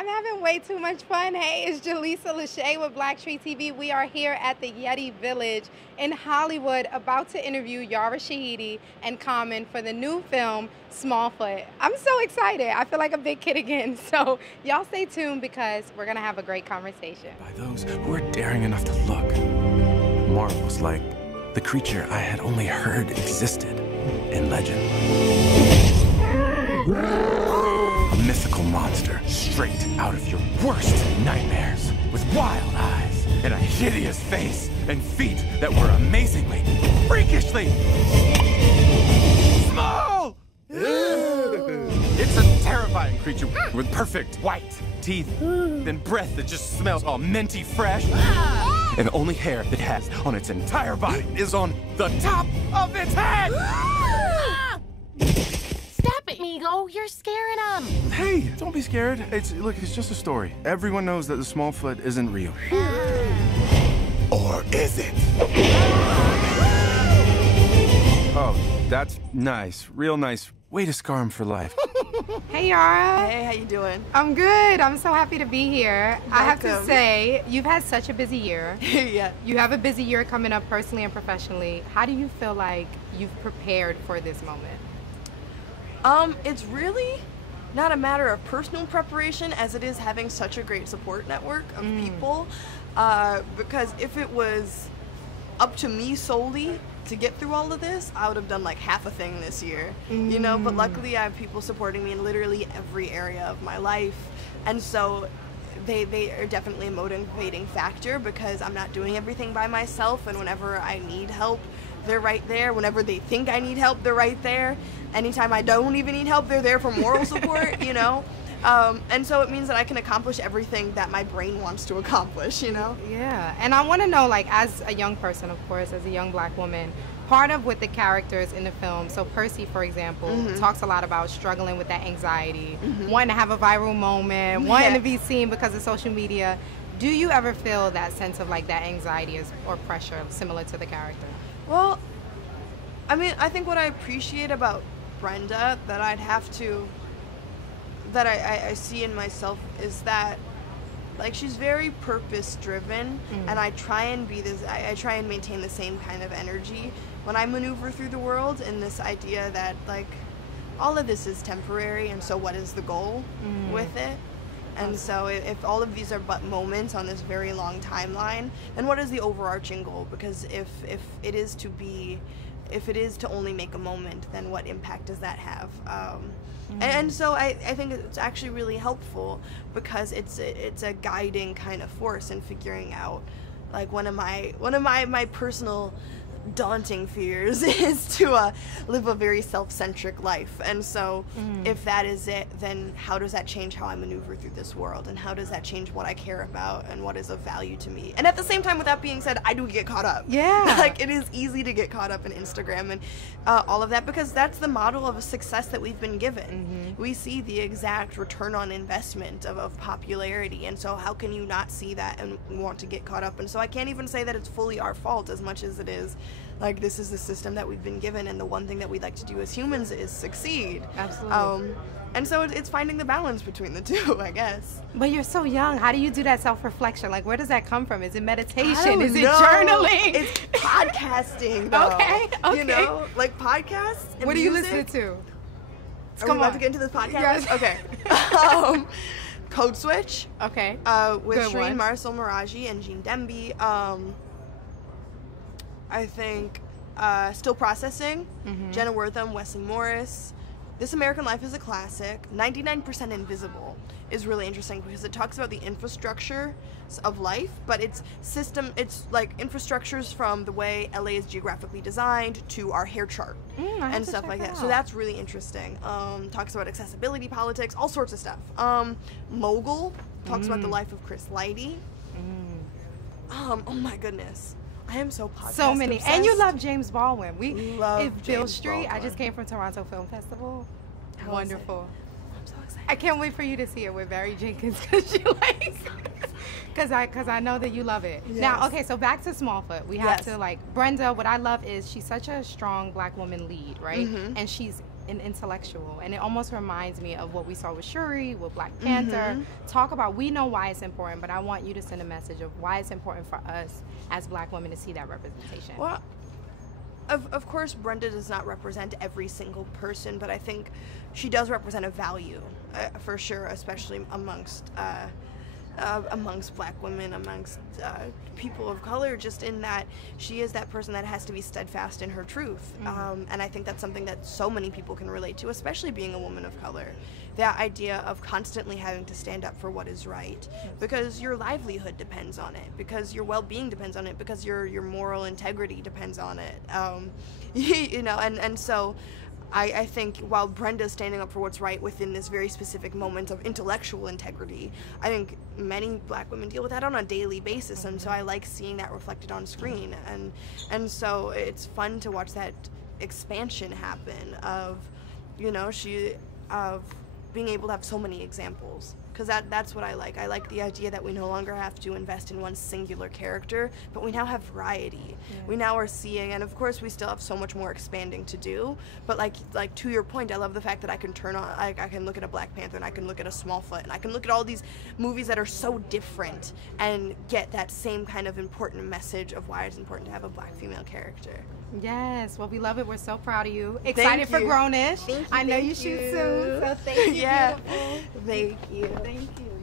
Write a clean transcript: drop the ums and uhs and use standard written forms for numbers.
I'm having way too much fun. Hey, it's Jaleesa Lachey with Black Tree TV. We are here at the Yeti Village in Hollywood, about to interview Yara Shahidi and Common for the new film, Smallfoot. I'm so excited. I feel like a big kid again. So y'all stay tuned because we're going to have a great conversation. By those who were daring enough to look, marvels like the creature I had only heard existed in legend. A mythical monster straight out of your worst nightmares, with wild eyes and a hideous face and feet that were amazingly, freakishly small. It's a terrifying creature with perfect white teeth and breath that just smells all minty fresh. And the only hair it has on its entire body is on the top of its head! Stop it, Migo. You're scaring him. Hey, don't be scared. Look, it's just a story. Everyone knows that the Smallfoot isn't real. Or is it? Oh, that's nice. Real nice. Way to scar him for life. Hey, Yara. Hey, how you doing? I'm good. I'm so happy to be here. Welcome. I have to say, you've had such a busy year. Yeah. You have a busy year coming up personally and professionally. How do you feel like you've prepared for this moment? It's really not a matter of personal preparation as it is having such a great support network of people. Because if it was up to me solely to get through all of this, I would have done like half a thing this year, you know, but luckily I have people supporting me in literally every area of my life. And so they are definitely a motivating factor because I'm not doing everything by myself, and whenever I need help, they're right there. Whenever they think I need help, they're right there. Anytime I don't even need help, they're there for moral support, you know? And so it means that I can accomplish everything that my brain wants to accomplish, you know? Yeah, and I want to know, like, as a young person, of course, as a young black woman, part of what the characters in the film, so Percy, for example, talks a lot about struggling with that anxiety, wanting to have a viral moment, wanting to be seen because of social media. Do you ever feel that sense of, like, that anxiety or pressure similar to the character? Well, I mean, I think what I appreciate about Brenda that I see in myself is that, like, she's very purpose driven, and I try and be this, I try and maintain the same kind of energy when I maneuver through the world, in this idea that, like, all of this is temporary, and so what is the goal with it? And so if all of these are but moments on this very long timeline, then what is the overarching goal? Because if it is to only make a moment, then what impact does that have? And so I think it's actually really helpful because it's a guiding kind of force in figuring out, like, one of my personal daunting fears is to live a very self-centric life. And so if that is it, then how does that change how I maneuver through this world, and how does that change what I care about and what is of value to me? And at the same time, with that being said, I do get caught up. Yeah. Like, it is easy to get caught up in Instagram and all of that, because that's the model of a success that we've been given. We see the exact return on investment of popularity, and so how can you not see that and want to get caught up? And so I can't even say that it's fully our fault as much as it is, like, this is the system that we've been given, and the one thing that we'd like to do as humans is succeed. Absolutely. And so it's finding the balance between the two, I guess. But you're so young. How do you do that self-reflection? Like, where does that come from? Is it meditation? I don't Is it know. journaling? It's podcasting, though. Okay. You know, like podcasts and What do you music. listen to? Are we about to get into this podcast? Yes. Okay. Code Switch. Okay. With Good Shireen one. Marisol Meraji and Gene Demby. I think Still Processing, Jenna Wortham, Wesley Morris. This American Life is a classic. 99% Invisible is really interesting because it talks about the infrastructure of life, but it's like infrastructures from the way LA is geographically designed to our hair chart and stuff like that. So that's really interesting. Talks about accessibility politics, all sorts of stuff. Mogul talks about the life of Chris Lighty. Oh my goodness. I am so podcast So many. obsessed. And you love James Baldwin. We love If Bill James Street. I Baldwin. just came from Toronto Film Festival. How was it? Wonderful. I'm so excited. I can't wait for you to see it with Barry Jenkins because you like, because I know that you love it. Yes. Now, okay, so back to Smallfoot. We have Yes. to, like, Brenda. What I love is she's such a strong black woman lead, right? And she's an intellectual, and it almost reminds me of what we saw with Shuri, with Black Panther. Talk about, we know why it's important, but I want you to send a message of why it's important for us as Black women to see that representation. Well, of course, Brenda does not represent every single person, but I think she does represent a value, for sure, especially amongst Black women, amongst people of color, just in that she is that person that has to be steadfast in her truth. And I think that's something that so many people can relate to, especially being a woman of color. That idea of constantly having to stand up for what is right, because your livelihood depends on it, because your well-being depends on it, because your moral integrity depends on it. You know, and so I think while Brenda's standing up for what's right within this very specific moment of intellectual integrity, I think many Black women deal with that on a daily basis, and so I like seeing that reflected on screen, and so it's fun to watch that expansion happen of, you know, of being able to have so many examples, because that's what I like. I like the idea that we no longer have to invest in one singular character, but we now have variety. We now are seeing, and of course we still have so much more expanding to do, but like to your point, I love the fact that I can turn on, I can look at a Black Panther, and I can look at a Smallfoot, and I can look at all these movies that are so different and get that same kind of important message of why it's important to have a Black female character. Yes, well, we love it. We're so proud of you. Excited for Grownish. Thank you. I know you shoot soon, so thank you. Yeah. Beautiful. Thank you. Thank you.